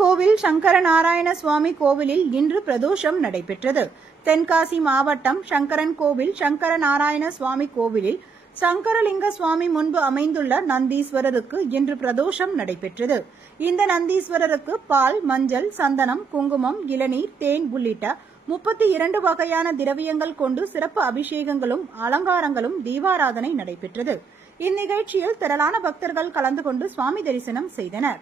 கோவில் சங்கரநாராயண சுவாமி கோவிலில் இன்று பிரதோஷம் நடைபெற்றது. தென்காசி மாவட்டம் சங்கரன் கோவில் சங்கரநாராயண சுவாமி கோவிலில் சங்கரலிங்க சுவாமி முன்பு அமைந்துள்ள நந்தீஸ்வரருக்கு இன்று பிரதோஷம் நடைபெற்றது. இந்த நந்தீஸ்வரருக்கு பால், மஞ்சள், சந்தனம், குங்குமம், இளநீர், தேன் உள்ளிட்ட 32 வகையான திரவியங்கள் கொண்டு சிறப்பு அபிஷேகங்களும் அலங்காரங்களும் தீபாராதனை நடைபெற்றது. இந்நிகழ்ச்சியில் திரளான பக்தர்கள் கலந்து கொண்டு சுவாமி தரிசனம் செய்தனர்.